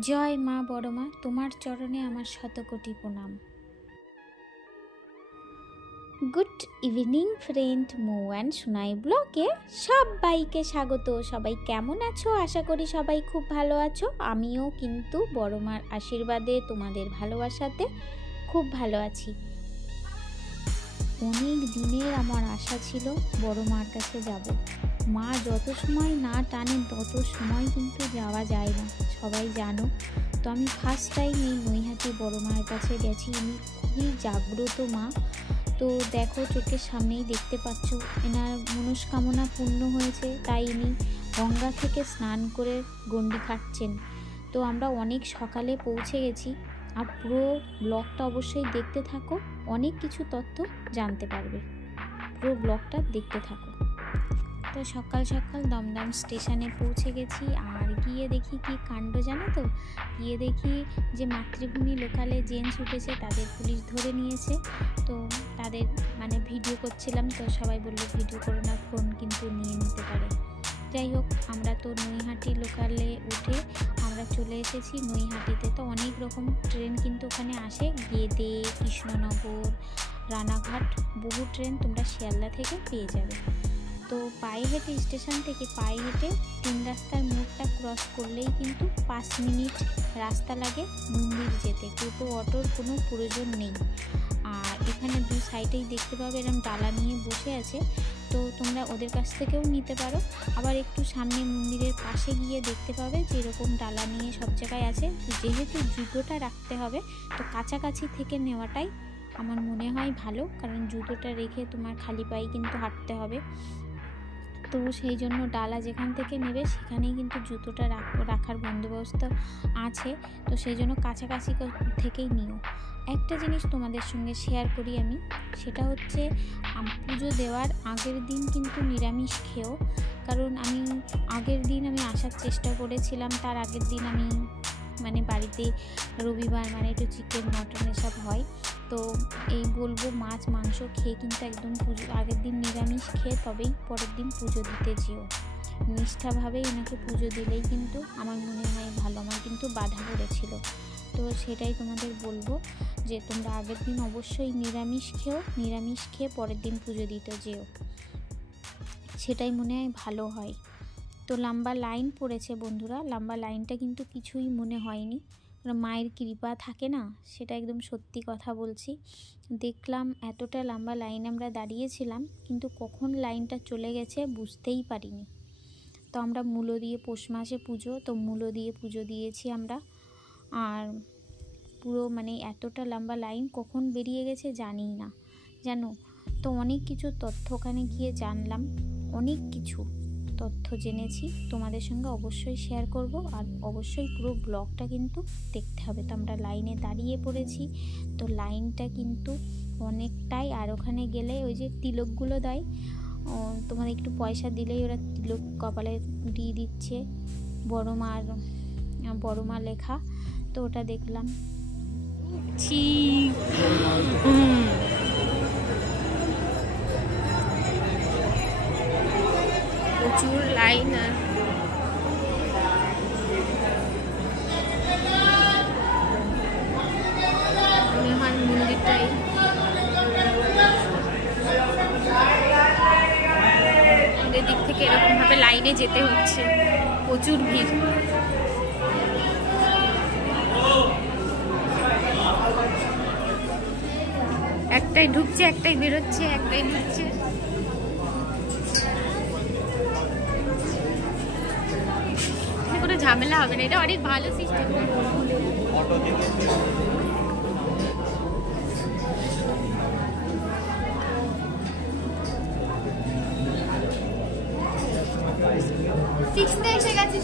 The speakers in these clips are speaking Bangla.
জয় মা বড় মা, তোমার চরণে আমার শতকোটি প্রণাম। Good evening friend, Mou and Sonai ব্লগে সবাইকে স্বাগত। সবাই কেমন আছো? আশা করি সবাই খুব ভালো আছো। আমিও কিন্তু বড় মার আশীর্বাদে, তোমাদের ভালোবাসাতে খুব ভালো আছি। অনেক দিনের আমার আশা ছিল বড় মার কাছে যাব। মা যত সময় না টানে তত সময় কিন্তু যাওয়া যায় না, সবাই জানো। তো আমি ফার্স্ট টাইম এই নৈহাটি বড় মায়ের কাছে গেছি। ইনি খুবই জাগ্রত মা। তো দেখো, চোখের সামনেই দেখতে পাচ্ছ, এনার মনস্কামনা পূর্ণ হয়েছে, তাই ইনি গঙ্গা থেকে স্নান করে গণ্ডি কাটছেন। তো আমরা অনেক সকালে পৌঁছে গেছি। আর পুরো ব্লগটা অবশ্যই দেখতে থাকো, অনেক কিছু তথ্য জানতে পারবে। পুরো ব্লগটা দেখতে থাকো। তো সকাল সকাল দমদম স্টেশনে পৌঁছে গেছি। আর গিয়ে দেখি কি কাণ্ড জানো তো, গিয়ে দেখি যে মাতৃভূমি লোকালে জেন্টস উঠেছে, তাদের পুলিশ ধরে নিয়েছে। তো তাদের ভিডিও করছিলাম, তো সবাই বললো ভিডিও করো না, ফোন কিন্তু নিয়ে নিতে পারে। যাই হোক, আমরা তো নৈহাটি লোকালে উঠে আমরা চলে এসেছি নৈহাটিতে। তো অনেক রকম ট্রেন কিন্তু ওখানে আসে, গেদে, কৃষ্ণনগর, রানাঘাট, বহু ট্রেন তোমরা শিয়ালদা থেকে পেয়ে যাবে। তো পায়ে হেঁটে স্টেশন থেকে পায়ে হেঁটে 3 রাস্তার মোড়টা ক্রস করলেই কিন্তু 5 মিনিট রাস্তা লাগে মন্দির যেতে। টোটো অটোর কোনো প্রয়োজন নেই। আর এখানে দু সাইডেই দেখতে পাবে এরকম ডালা নিয়ে বসে আছে, তো তোমরা ওদের কাছ থেকেও নিতে পারো। আবার একটু সামনে মন্দিরের পাশে গিয়ে দেখতে পাবে যে এরকম ডালা নিয়ে সব জায়গায় আছে। যেহেতু জুতোটা রাখতে হবে, তো কাছাকাছি থেকে নেওয়াটাই আমার মনে হয় ভালো, কারণ জুতোটা রেখে তোমার খালি পায়ে কিন্তু হাঁটতে হবে। তো সেই জন্য ডালা যেখান থেকে নেবে সেখানেই কিন্তু জুতোটা রাখার বন্দোবস্ত আছে। তো সেই জন্য কাছাকাছি থেকেই নিও। একটা জিনিস তোমাদের সঙ্গে শেয়ার করি আমি, সেটা হচ্ছে পুজো দেওয়ার আগের দিন কিন্তু নিরামিষ খেও। কারণ আমি আগের দিন আমি আসার চেষ্টা করেছিলাম, তার আগের দিন আমি বাড়িতে রবিবার একটু চিকেন মটন এসব হয়। তো এই বলবো, মাছ মাংস খেয়ে কিন্তু একদম পুজো আগের দিন নিরামিষ খেয়ে তবেই পরের দিন পুজো দিতে যেও। নিষ্ঠাভাবে এনাকে পুজো দিলেই কিন্তু আমার মনে হয় ভালো। আমার কিন্তু বাধা পড়েছিল, তো সেটাই তোমাদের বলবো যে তোমরা আগের দিন অবশ্যই নিরামিষ খেও, নিরামিষ খেয়ে পরের দিন পুজো দিতে যেও, সেটাই মনে হয় ভালো হয়। তো লম্বা লাইন পড়েছে বন্ধুরা, লম্বা লাইনটা কিন্তু কিছুই মনে হয়নি, মায়ের কৃপা থাকে না, সেটা একদম সত্যি কথা বলছি। দেখলাম এতটা লম্বা লাইন আমরা দাঁড়িয়েছিলাম, কিন্তু কখন লাইনটা চলে গেছে বুঝতেই পারিনি। তো আমরা মূলো দিয়ে, পৌষ মাসে পুজো, তো মূলো দিয়ে পুজো দিয়েছি আমরা। আর পুরো এতটা লম্বা লাইন কখন বেরিয়ে গেছে জানি না, জানো। তো অনেক কিছু তথ্য ওখানে গিয়ে জানলাম, অনেক কিছু তথ্য জেনেছি, তোমাদের সঙ্গে অবশ্যই শেয়ার করব। আর অবশ্যই পুরো ব্লগটা কিন্তু দেখতে হবে। তো আমরা লাইনে দাঁড়িয়ে পড়েছি, তো লাইনটা কিন্তু অনেকটাই। আর ওখানে গেলে ওই যে তিলকগুলো দেয়, তোমাদের একটু পয়সা দিলেই ওরা তিলক কপালে দিয়ে দিচ্ছে, বড় মা লেখা। তো ওটা দেখলাম। প্রচুর লাইন। আর মনে হয় মন্দিরটাই আমাদের দিক থেকে এরকমভাবে লাইনে যেতে হচ্ছে, প্রচুর ভিড়। একটাই ঢুকছে, একটাই বেরোচ্ছে, একটাই ঢুকছে। কোনো ঝামেলা হবে না, এটা অনেক ভালো সিস্টেম। এসে গেছি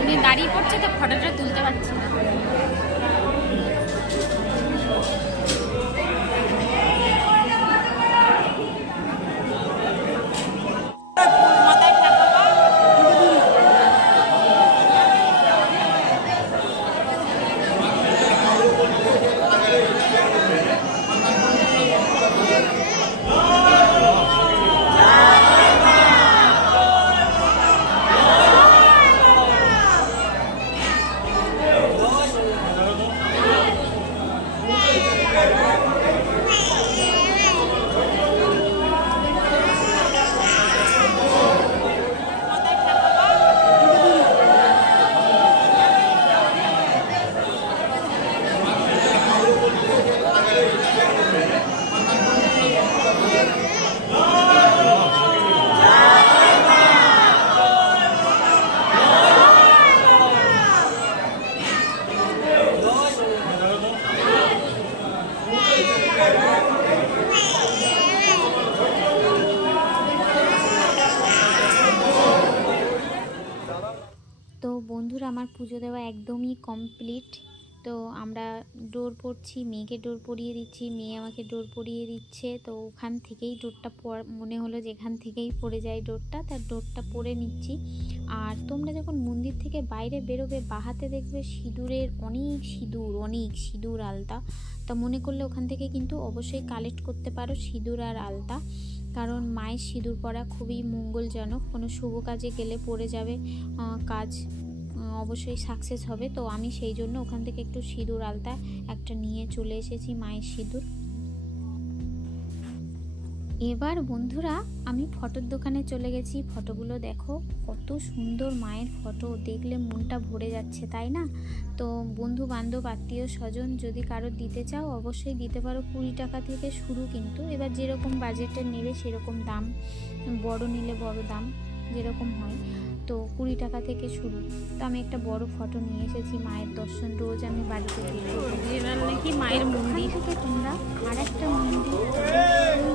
উনি দাঁড়িয়ে পড়ছে, তো ফটোটা তুলতে পারছি না। পুজো দেওয়া একদমই কমপ্লিট। তো আমরা ডোর পড়ছি, মেয়েকে ডোর পরিয়ে দিচ্ছি, মেয়ে আমাকে ডোর পরিয়ে দিচ্ছে। তো ওখান থেকেই ডোরটা মনে হলো যে এখান থেকেই পড়ে যায় ডোরটা, তার ডোরটা পরে নিচ্ছি। আর তোমরা যখন মন্দির থেকে বাইরে বেরোবে বাহাতে দেখবে সিঁদুরের অনেক সিঁদুর আলতা। তা মনে করলে ওখান থেকে কিন্তু অবশ্যই কালেক্ট করতে পারো সিঁদুর আর আলতা, কারণ মায়ের সিঁদুর পরা খুবই মঙ্গলজনক। কোনো শুভ কাজে গেলে পরে যাবে, কাজ অবশ্যই সাকসেস হবে। তো আমি সেই জন্য ওখান থেকে একটু সিঁদুর আলতা একটা নিয়ে চলে এসেছি, মায়ের সিঁদুর। এবার বন্ধুরা আমি ফটোর দোকানে চলে গেছি। ফটোগুলো দেখো কত সুন্দর মায়ের ফটো, দেখলে মনটা ভরে যাচ্ছে, তাই না? তো বন্ধু বান্ধব আত্মীয় স্বজন যদি কারোর দিতে চাও অবশ্যই দিতে পারো। 20 টাকা থেকে শুরু, কিন্তু এবার যেরকম বাজেটের নেবে সেরকম দাম, বড় নিলে বড় দাম যেরকম হয়। তো 20 টাকা থেকে শুরু। তো আমি একটা বড় ফটো নিয়ে এসেছি, মায়ের দর্শন রোজ আমি বাড়িতে দেখবো। নাকি মায়ের মন্দির থেকে তোমরা আর একটা মন্দির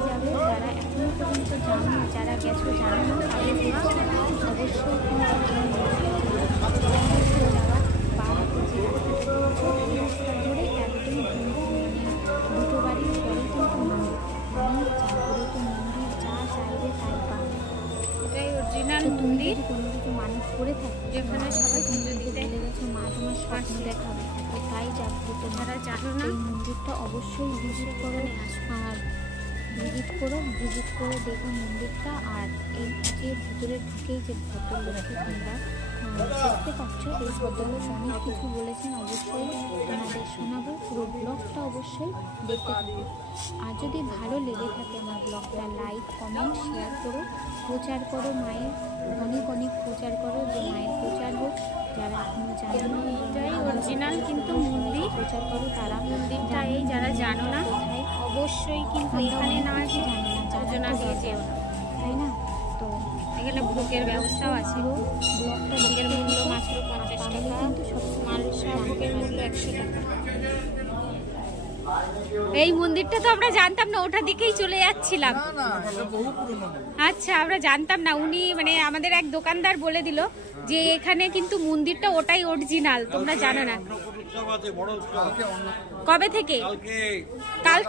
যাবে, যারা এখনো পর্যন্ত জানো না, যারা গেছো জানো না, তাদের অবশ্যই ধরে একদম দুটো বাড়ির পরে কিন্তু মন্দির, অনেক জাগ্রত মন্দির, যা চাইবে তাই পাবে। এটাই অরিজিনাল মন্দির। কোনো কিছু মানুষ করে থাকে যেখানে সবাই পুজো দিতে গেছো, মা তোমার স্বপ্ন দেখাবে, তো তাই জাগ্রত। যারা জানো না এই মন্দিরটা অবশ্যই ভিজিট করো, আর ভিজিট করে দেখো মন্দিরটা। আর এই যে ভিতরে ঢুকেই যে ভদ্রলোককে তোমরা দেখতে পাচ্ছ, এই ভদ্রলোক অনেক কিছু বলেছেন, অবশ্যই তোমাদের শোনাবো। পুরো ব্লগটা অবশ্যই দেখতে থাকো। আর যদি ভালো লেগে থাকে আমার ব্লগটা লাইক কমেন্ট শেয়ার করো, প্রচার করো, মায়ের অনেক প্রচার করো, যে মায়ের প্রচার হোক। যারা এখনো জানো না, এটাই অরিজিনাল কিন্তু মন্দির, প্রচার করো। তারা মন্দিরটা এই যারা জানো না অবশ্যই কিন্তু এখানে না আসে, যোজনা দিয়ে যেও না, তাই না? তো এখানে ভোগের ব্যবস্থাও আছে। ভোগের মূল্য মাত্র 50 টাকা, কিন্তু সব ভোগের মূল্য 100 টাকা। এই মন্দিরটা তো আমরা জানতাম না, ওটা দিকেই চলে যাচ্ছিলাম। আচ্ছা, আমরা জানতাম না। উনি মানে আমাদের এক দোকানদার বলে দিল যে এখানে কিন্তু মন্দিরটা ওটাই অরিজিনাল, তোমরা জানো না। কবে থেকে? কাল।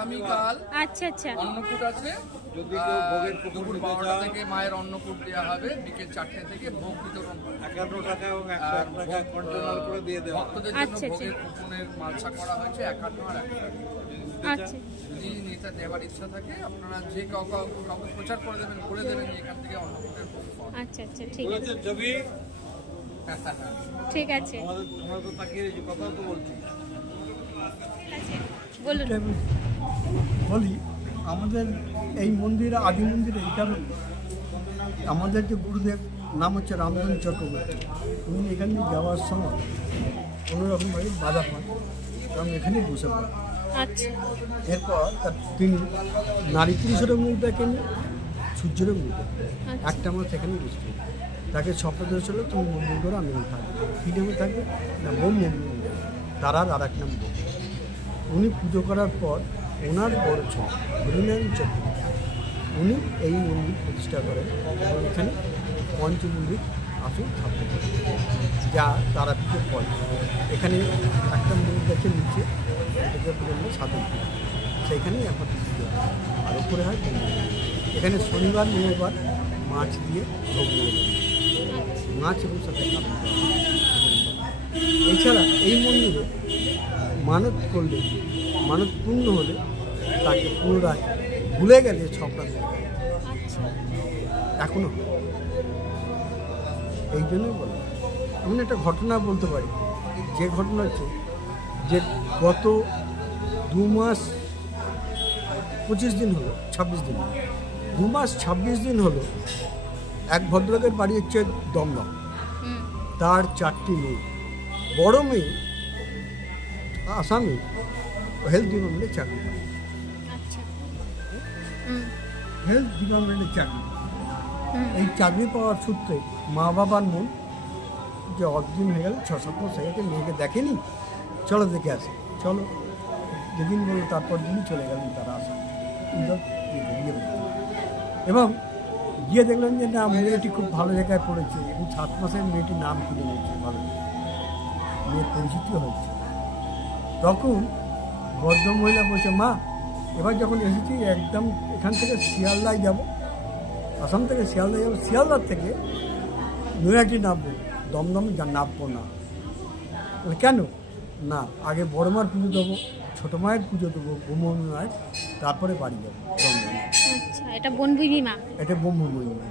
আচ্ছা আচ্ছা। অন্নকূট আছে, যদি কেউ ভোগের দুপুর 12টা থেকে মায়ের অন্নকূট দেওয়া হবে, বিকেল 4টে থেকে ভোগ বিতরণ 51 টাকা এবং 101 টাকা কন্টেনার করে দিয়ে দেওয়া ভক্তদের জন্য। ভোগের কুপনের মালসা করা হয়েছে 51 আর 100 টাকা। আচ্ছা, যদি নেতা দেওয়ার ইচ্ছা থাকে আপনারা যে কাউকে প্রচার করে দেবেন, বলে দেবেন যে এখান থেকে অন্নকূটের ভোগ পাওয়া। আচ্ছা আচ্ছা, ঠিক আছে ঠিক আছে। আমরা তো তাকিয়ে কথা তো বলছি। বলুন। বলি আমাদের এই মন্দির আদি মন্দির এই কারণ, আমাদের যে গুরুদেব নাম হচ্ছে রামধন চক্রবর্তী, উনি এখানে যাওয়ার সময় কোনোরকমভাবে বাধা পান, কারণ এখানেই বসে পান। আচ্ছা। এরপর তিনি নারী পুরুষেরও মুখ দেখেনি, সূর্যেরও মুখ দেখেন, একটা মাস এখানে বসে। তাকে স্বপ্ন ছিল তুমি মন্দির করো, আমি থাকবো। কী নামে থাকবে না বোম মন্দির, তারার আর এক নাম বোম। উনি পুজো করার পর ওনার বড় ছেলে হরিনারায়ণ চক্রবর্তী উনি এই মন্দির প্রতিষ্ঠা করেন এবং এখানে পঞ্চমন্দির আসন স্থাপন করেন, যা তারাপীঠের পরে। এখানে একটা মন্দির দেখে নিচে এটাকে বললো সাধন, সেইখানেই এখন পুজো হয়। আর উপরে হয় এখানে শনিবার মঙ্গলবার মাছ দিয়ে ভোগ নিয়ে মাছ এবং সাথে খাওয়া। এছাড়া এই মন্দিরে মানত করলে, মানত পূর্ণ হলে তাকে পুনরায় ভুলে গেলে ছপড়া দিয়ে এখনো। এই জন্যই বলে এমন একটা ঘটনা বলতে পারি, যে ঘটনা হচ্ছে যে গত 2 মাস 25 দিন হলো, 26 দিন, 2 মাস 26 দিন হলো এক ভদ্রলোকের বাড়ি হচ্ছে দমদম। তার 4টি মেয়ে, বড় মেয়ে আসামি, হেলথ ডিপার্টমেন্টে চাকরি করে। হেলথ ডিপার্টমেন্টে চাকরি, এই চাকরি পাওয়ার সূত্রে মা বাবার মন যে অতদিন হয়ে গেল, 6-7 মাস হয়ে গেছে, মেয়েকে দেখেনি, চলো দেখে আসে। চলো, যেদিন বললো তারপর দিনই চলে গেলেন তারা আসা। এবং গিয়ে দেখলেন যে না, মেয়েটি খুব ভালো জায়গায় পড়েছে এবং 7 মাসের মেয়েটির নাম কিনে নিয়েছে ভালো। মেয়ের পরিচিতি হয়েছে। তখন ভদ্রমহিলা বলছে, মা এবার যখন এসেছি একদম এখান থেকে শিয়ালদায় যাব, আসাম থেকে শিয়ালদা যাবো, শিয়ালদার থেকে নৈহাটি নামবো, দমদম নামবো না। কেন না, আগে বড় মার পুজো দেবো, ছোটো মায়ের পুজো দেবো, ব্রহ্মময়ী মায়ের, তারপরে বাড়ি যাবো দমদমে। আচ্ছা, এটা বনভূমি মা, এটা ব্রহ্মময়ী মা।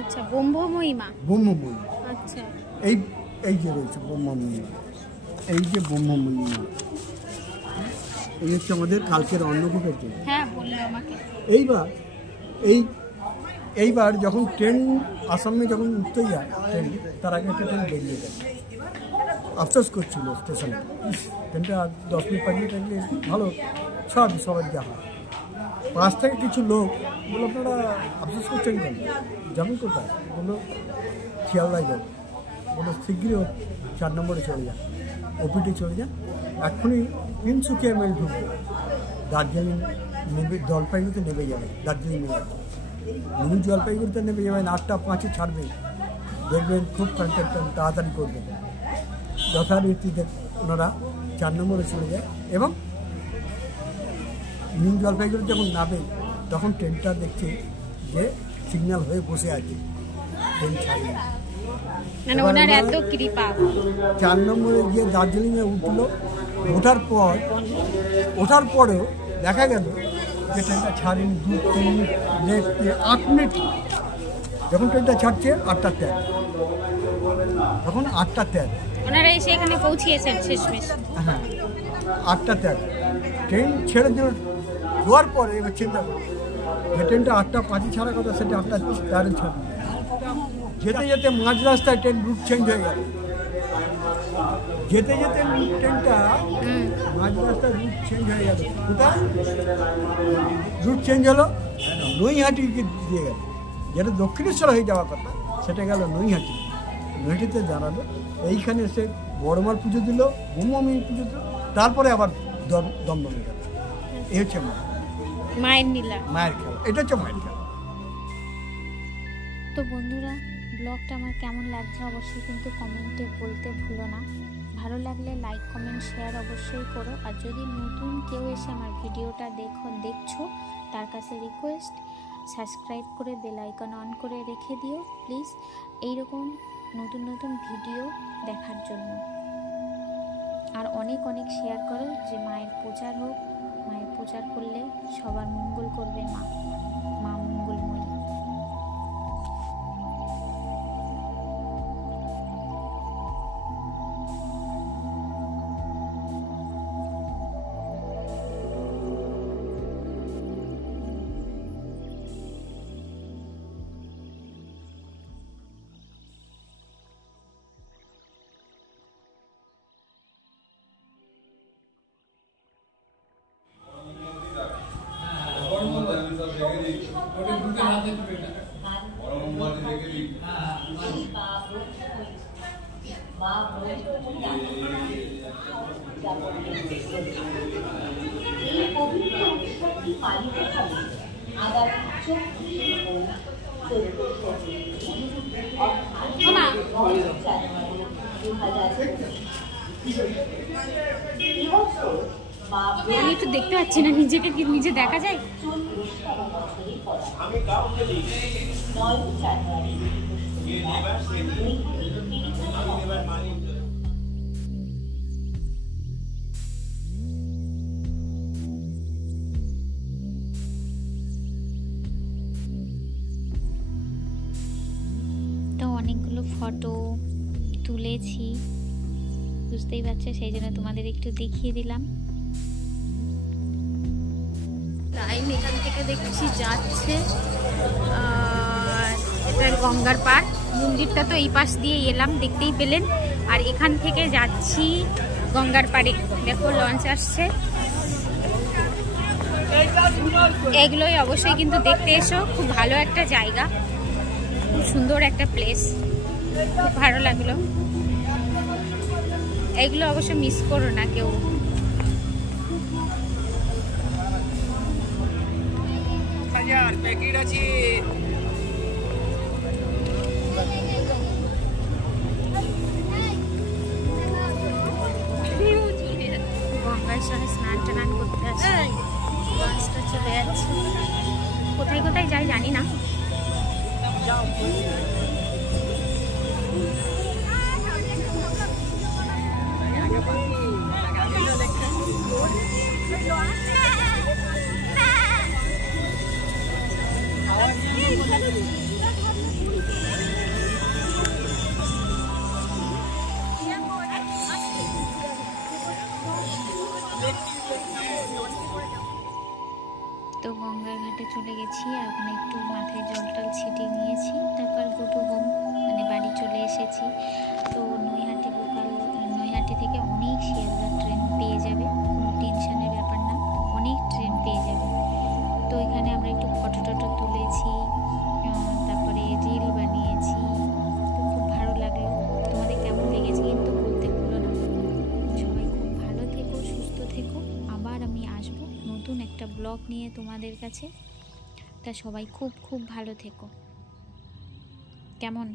আচ্ছা, ব্রহ্মময়ী মা, ব্রহ্মময়ী। আচ্ছা, এই যে রয়েছে ব্রহ্মময়ী মা, এই যে ব্রহ্মময়ী মা, এই হচ্ছে আমাদের কালকের অন্নকূটের জন্য। হ্যাঁ বললো আমাকে। এইবার যখন ট্রেন আসামে যখন উঠতে যায় ট্রেন, তার আগে একটা ট্রেন বেরিয়ে গেছে, আফসোস করছিল স্টেশনে, ট্রেনটা 10 মিনিট 5 মিনিট থাকলে ভালো, সবার যাওয়া। পাশ থেকে কিছু লোক বললো, আপনারা আফসোস করছেন কেন, যাবেন কোথায়? বললো শিয়ালদায় যাবো। বললো শীঘ্রই 4 নম্বরে চলে যান, ওপিটি চলে যান, এক্ষুনি তিনসুকিয়া মেল ঢুকবে, দার্জিলিং নেবে, জলপাইগুড়িতে নেমে যাবে, দার্জিলিং মেল আছে, নিউ জলপাইগুড়িতে নেমে যাবেন, 8টা 5-এ ছাড়বে, দেখবেন খুব কন্ট্রাক্টর তাড়াতাড়ি করবেন। যথারীতিতে ওনারা 4 নম্বরে চলে যায় এবং নিউ জলপাইগুড়ি যখন নামে তখন ট্রেনটা দেখছে যে সিগন্যাল হয়ে বসে আছে, ট্রেন ছাড়বে। মানে ওনার এত কৃপা। 4 নম্বরে গিয়ে দার্জিলিংয়ে উঠলো, ওঠার পরেও দেখা গেল যে ট্রেনটা ছাড়েনি, 2-3 মিনিট লেট, 8 মিনিট। যখন ট্রেনটা ছাড়ছে 8টা 13, তখন 8টা 13 ওনারা এসে এখানে পৌঁছিয়েছেন শেষমেশ। হ্যাঁ, 8টা 13 ট্রেন ছেড়ে দেওয়ার পরে এবার চিন্তা করো, যে ট্রেনটা 8টা 5-এ ছাড়ার কথা সেটা 8টা 13-এ ছাড়বে। যেতে যেতে মাঝ রাস্তায় ট্রেন রুট চেঞ্জ হয়ে গেল, যেতে যেতে ট্রেনটা মাঝ রাস্তায় রুট চেঞ্জ হয়ে গেল। কোথায় রুট চেঞ্জ হলো? নৈহাটিকে দিয়ে গেল, যেটা দক্ষিণেশ্বর হয়ে যাওয়ার কথা সেটা গেল নৈহাটি। নৈহাটিতে জানালো, এইখানে এসে বড়মার পুজো দিল, ব্রহ্মময়ী পুজো দিল, তারপরে আবার দমদমে গেল। এই হচ্ছে মায়ের নীলা, মায়ের খেলা, এটা হচ্ছে মায়ের খেলা। তো বন্ধুরা, ব্লগটা আমার কেমন লাগছে অবশ্যই কিন্তু কমেন্টে বলতে ভুলো না। ভালো লাগলে লাইক কমেন্ট শেয়ার অবশ্যই করো। আর যদি নতুন কেউ এসে আমার ভিডিওটা দেখছো, তার কাছে রিকোয়েস্ট, সাবস্ক্রাইব করে বেল আইকন অন করে রেখে দিও প্লিজ, এইরকম নতুন নতুন ভিডিও দেখার জন্য। আর অনেক অনেক শেয়ার করো, যে মায়ের প্রচার হোক, মায়ের প্রচার করলে সবার মঙ্গল করবে মা মঙ্গলময়ী। আমি একটু দেখতে পাচ্ছি না নিজেকে, কি নিজে দেখা যায়? তো অনেকগুলো ফটো তুলেছি, বুঝতেই পারছো, সেই জন্য তোমাদের একটু দেখিয়ে দিলাম। টাইম এখান থেকে দেখছি যাচ্ছে, এটা গঙ্গার পাড়, মন্দিরটা তো এই পাশ দিয়ে এলাম, দেখতেই পেলেন। আর এখান থেকে যাচ্ছি গঙ্গার পাড়ে, দেখো লঞ্চ আসছে। এগুলোই অবশ্যই কিন্তু দেখতে এসো, খুব ভালো একটা জায়গা, খুব সুন্দর একটা প্লেস, খুব ভালো লাগলো। এগুলো অবশ্য মিস করো না কেউ। প্যাকেট আছে। তো গঙ্গার ঘাটে চলে গেছি, এখন একটু মাথায় জল টল ছিটিয়ে নিয়েছি, তারপর গো টু হোম, মানে বাড়ি চলে এসেছি। তো নৈহাটি থেকে অনেক শিয়ালদা ট্রেন পেয়ে যাবে, কোনো টেনশনের ব্যাপার না, অনেক ট্রেন পেয়ে যাবে। তো এখানে আমরা একটু ফটো টটো তুলেছি, তারপরে রিল বানিয়েছি। তো খুব ভালো লাগলো। তোমাদের কেমন লেগেছে কিন্তু বলতে ভুলো না। সবাই খুব ভালো থেকো, সুস্থ থেকো। আবার আমি আসবো নতুন একটা ব্লগ নিয়ে তোমাদের কাছে। তা সবাই খুব খুব ভালো থেকো। কেমন?